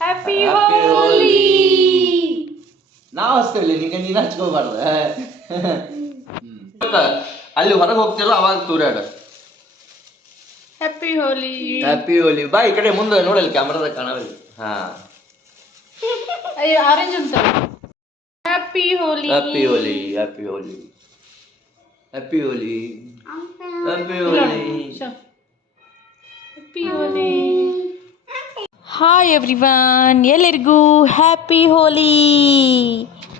Happy ಹೋಲಿ. ನಾವು ಹಚ್ತೇವೆ ಈಗ ನೀನು ಹಚ್ಕೋಬಾರ್ದ. ಅಲ್ಲಿ ಹೊರಗೆ ಹೋಗ್ತಿಲ್ಲ ಅವಾಗ ತೂರಾಡ. ಹ್ಯಾಪಿ ಹೋಲಿ. ಹ್ಯಾಪಿ ಹೋಲಿ. ಬಾ ಈ ಕಡೆ ಮುಂದೆ ನೋಡಲ್ಲಿ ಕ್ಯಾಮ್ರಾದಾಗ ಕಾಣವಲ್ಲಿ. ಹಾ ಅಯ್ಯೋ ಆರೆಂಜ್ ಅಂತ. ಹ್ಯಾಪಿ ಹೋಲಿ. ಹ್ಯಾಪಿ ಹೋಲಿ. ಹ್ಯಾಪಿ ಹೋಲಿ. ಹ್ಯಾಪಿ ಹೋಲಿ. ಹ್ಯಾಪಿ ಹೋಲಿ. ಹ್ಯಾಪಿ ಹೋಲಿ. ಹಾಯ್ ಎವ್ರಿವನ್, ಎಲ್ಲರಿಗೂ ಹ್ಯಾಪಿ ಹೋಲಿ.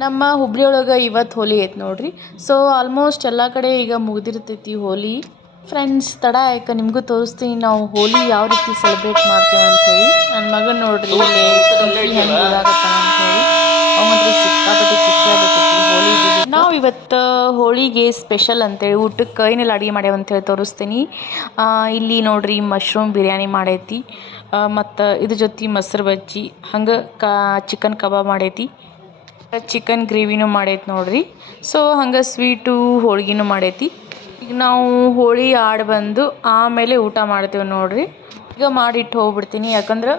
ನಮ್ಮ ಹುಬ್ಳಿ ಒಳಗೆ ಇವತ್ತು ಹೋಲಿ ಐತೆ ನೋಡ್ರಿ. ಸೊ ಆಲ್ಮೋಸ್ಟ್ ಎಲ್ಲ ಕಡೆ ಈಗ ಮುಗ್ದಿರ್ತೈತಿ ಹೋಲಿ. ಫ್ರೆಂಡ್ಸ್, ತಡ ಯಾಕೆ ನಿಮಗೂ ತೋರಿಸ್ತೀನಿ ನಾವು ಹೋಲಿ ಯಾವ ರೀತಿ ಸೆಲೆಬ್ರೇಟ್ ಮಾಡ್ತೇವೆ ಅಂಥೇಳಿ. ನನ್ನ ಮಗ ನೋಡ್ರಿ ಹೆಂಗೆ ಗೊತ್ತಾಗತ್ತಾನ ಅಂಥೇಳಿ ಅವಂದ್ರೆ ಸಿಕ್ಕಾಪಟ್ಟೆ ಖುಷಿ ಆಗ್ಬಿಟ್ಟೈತಿ ಹೋಲಿ. ನಾವು ಇವತ್ತು ಹೋಳಿಗೆ ಸ್ಪೆಷಲ್ ಅಂತೇಳಿ ಊಟಕ್ಕೆ ಏನೆಲ್ಲ ಅಡುಗೆ ಮಾಡ್ಯಾವ ಅಂಥೇಳಿ ತೋರಿಸ್ತೀನಿ. ಇಲ್ಲಿ ನೋಡ್ರಿ ಮಶ್ರೂಮ್ ಬಿರಿಯಾನಿ ಮಾಡೈತಿ, ಮತ್ತು ಇದ್ರ ಜೊತೆ ಮೊಸರು ಬಜ್ಜಿ, ಹಂಗೆ ಚಿಕನ್ ಕಬಾಬ್ ಮಾಡೈತಿ, ಚಿಕನ್ ಗ್ರೇವಿನೂ ಮಾಡೈತಿ ನೋಡ್ರಿ. ಸೊ ಹಂಗೆ ಸ್ವೀಟು ಹೋಳ್ಗಿನೂ ಮಾಡೈತಿ. ಈಗ ನಾವು ಹೋಳಿ ಆಡಿ ಬಂದು ಆಮೇಲೆ ಊಟ ಮಾಡ್ತೇವೆ ನೋಡ್ರಿ. ಈಗ ಮಾಡಿಟ್ಟು ಹೋಗ್ಬಿಡ್ತೀನಿ, ಯಾಕಂದ್ರೆ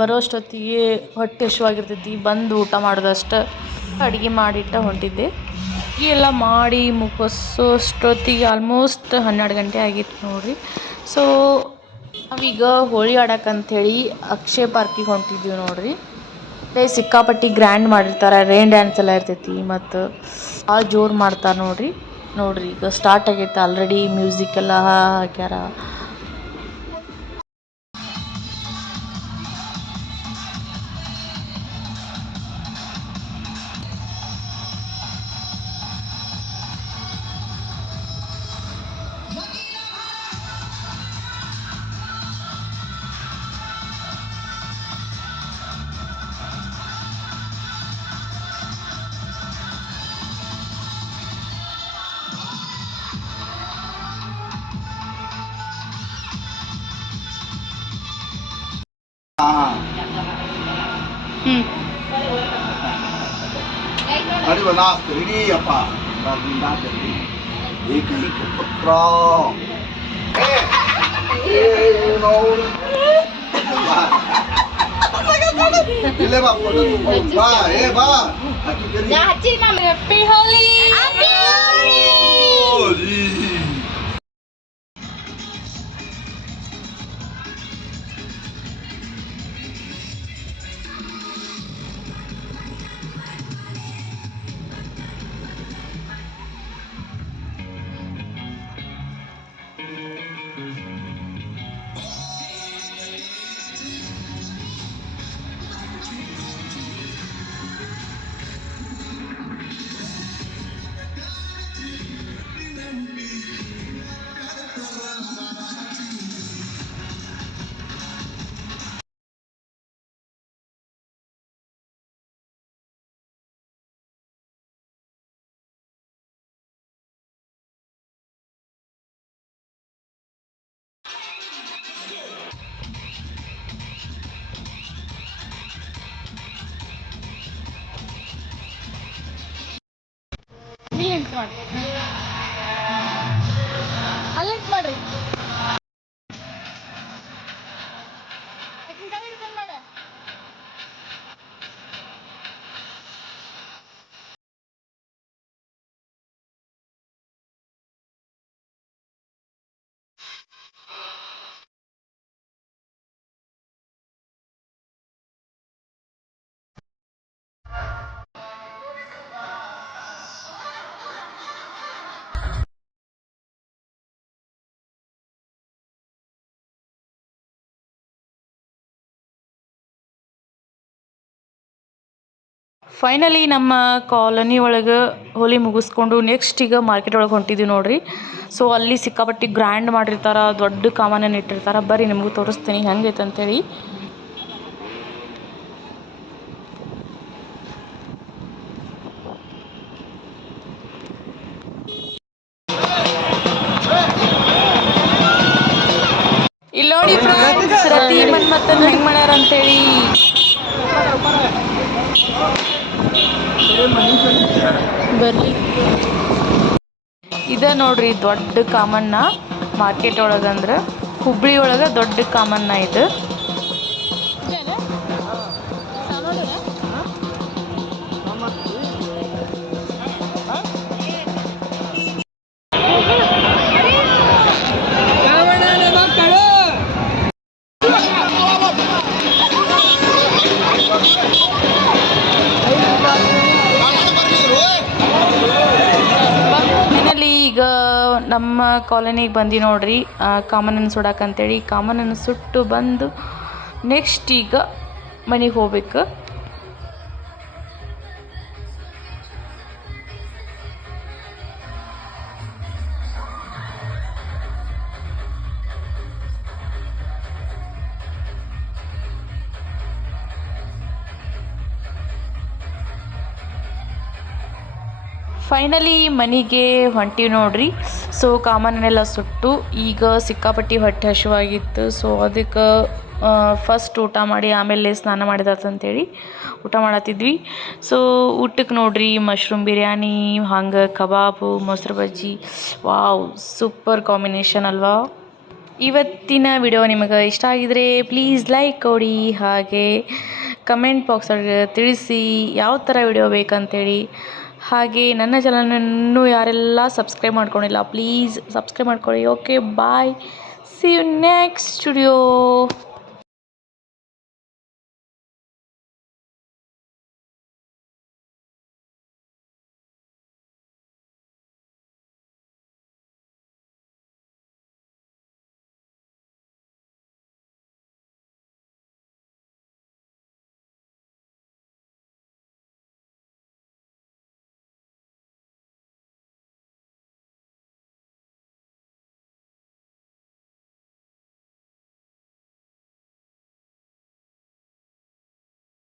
ಬರೋ ಅಷ್ಟೊತ್ತಿಗೆ ಹೊಟ್ಟೆ ಹಸಿವಾಗಿರ್ತೈತಿ. ಬಂದು ಊಟ ಮಾಡೋದಷ್ಟು ಅಡುಗೆ ಮಾಡಿಟ್ಟು ಹೊಂಟಿದ್ದೆ. ಈ ಎಲ್ಲ ಮಾಡಿ ಮುಗಿಸೋ ಅಷ್ಟೊತ್ತಿಗೆ ಆಲ್ಮೋಸ್ಟ್ 12 ಗಂಟೆ ಆಗಿತ್ತು ನೋಡ್ರಿ. ಸೊ ನಾವೀಗ ಹೋಳಿ ಆಡೋಕ್ಕಂಥೇಳಿ ಅಕ್ಷಯ ಪಾರ್ಕಿಗೆ ಹೊಂಟಿದ್ದೀವಿ ನೋಡ್ರಿ. ಸಿಕ್ಕಾಪಟ್ಟಿ ಗ್ರ್ಯಾಂಡ್ ಮಾಡಿರ್ತಾರೆ, ರೈನ್ ಡ್ಯಾನ್ಸ್ ಎಲ್ಲ ಇರ್ತೈತಿ, ಮತ್ತು ಭಾಳ ಜೋರು ಮಾಡ್ತಾರೆ ನೋಡ್ರಿ. ಈಗ ಸ್ಟಾರ್ಟ್ ಆಗೈತೆ ಆಲ್ರೆಡಿ, ಮ್ಯೂಸಿಕ್ ಎಲ್ಲ ಹಾಕ್ಯಾರ. ಹರಿವನಾಸ್ತು ಹಿಡಿಯಪ್ಪ ಏಕೈಕ ಪುತ್ರ ಇಲ್ಲೇ ಬಾ ಬಾ ಏ ಬಾ ಹ್ಯಾಪಿ ಹೋಲಿ. ಅಲೆಕ್ಟ್ ಮಾಡ್ರಿ. ಫೈನಲಿ ನಮ್ಮ ಕಾಲೋನಿ ಒಳಗೆ ಹೋಲಿ ಮುಗಿಸ್ಕೊಂಡು ನೆಕ್ಸ್ಟ್ ಈಗ ಮಾರ್ಕೆಟ್ ಒಳಗೆ ಹೊಂಟಿದ್ದೀವಿ ನೋಡ್ರಿ. ಸೊ ಅಲ್ಲಿ ಸಿಕ್ಕಾಪಟ್ಟಿ ಗ್ರ್ಯಾಂಡ್ ಮಾಡಿರ್ತಾರೆ, ದೊಡ್ಡ ಕಾಮನನ್ನು ಇಟ್ಟಿರ್ತಾರೆ. ಬರ್ರಿ ನಿಮಗೂ ತೋರಿಸ್ತೀನಿ ಹೆಂಗೈತೆ ಅಂತೇಳಿ. ಇಲ್ಲಿ ನೋಡಿ ಫ್ರೆಂಡ್ಸ್, ರತಿ ಮನ್ಮಥನ್ ಹೆಂಗೆ ಮಾಡ್ಯಾರ ಅಂತೇಳಿ. ಬರ್ರಿ, ಇದ ನೋಡ್ರಿ ದೊಡ್ಡ ಕಾಮಣ್ಣ ಮಾರ್ಕೆಟ್ ಒಳಗಂದ್ರೆ ಹುಬ್ಳಿ ಒಳಗೆ ದೊಡ್ಡ ಕಾಮಣ್ಣ ಇದು. ನಮ್ಮ ಕಾಲೋನಿಗೆ ಬಂದು ನೋಡ್ರಿ ಕಾಮನನ್ನು ಸುಡಾಕಂತೇಳಿ ಕಾಮನನ್ನು ಸುಟ್ಟು ಬಂದು ನೆಕ್ಸ್ಟ್ ಈಗ ಮನೆಗೆ ಹೋಗ್ಬೇಕು. ಫೈನಲಿ ಮನೆಗೆ ಹೊಂಟೀವಿ ನೋಡ್ರಿ. ಸೊ ಕಾಮನ್ನೆಲ್ಲ ಸುಟ್ಟು ಈಗ ಸಿಕ್ಕಾಪಟ್ಟಿ ಹೊಟ್ಟೆ ಹಸಿವಾಗಿತ್ತು. ಸೊ ಅದಕ್ಕೆ ಫಸ್ಟ್ ಊಟ ಮಾಡಿ ಆಮೇಲೆ ಸ್ನಾನ ಮಾಡಿದಾತಂತೇಳಿ ಊಟ ಮಾಡತ್ತಿದ್ವಿ. ಸೊ ಊಟಕ್ಕೆ ನೋಡ್ರಿ ಮಶ್ರೂಮ್ ಬಿರಿಯಾನಿ, ಹಂಗೆ ಕಬಾಬು, ಮೊಸರು ಬಜ್ಜಿ, ವಾವ್ ಸೂಪರ್ ಕಾಂಬಿನೇಷನ್ ಅಲ್ವಾ. ಇವತ್ತಿನ ವಿಡಿಯೋ ನಿಮಗೆ ಇಷ್ಟ ಆಗಿದರೆ ಪ್ಲೀಸ್ ಲೈಕ್ ಕೊಡಿ, ಹಾಗೆ ಕಮೆಂಟ್ ಬಾಕ್ಸಲ್ಲಿ ತಿಳಿಸಿ ಯಾವ ಥರ ವಿಡಿಯೋ ಬೇಕಂತೇಳಿ. ಹಾಗೆ ನನ್ನ ಚಾನಲನ್ನು ಯಾರೆಲ್ಲ ಸಬ್ಸ್ಕ್ರೈಬ್ ಮಾಡ್ಕೊಂಡಿಲ್ಲ ಪ್ಲೀಸ್ ಸಬ್ಸ್ಕ್ರೈಬ್ ಮಾಡ್ಕೊಳ್ಳಿ. Okay bye, see you next video.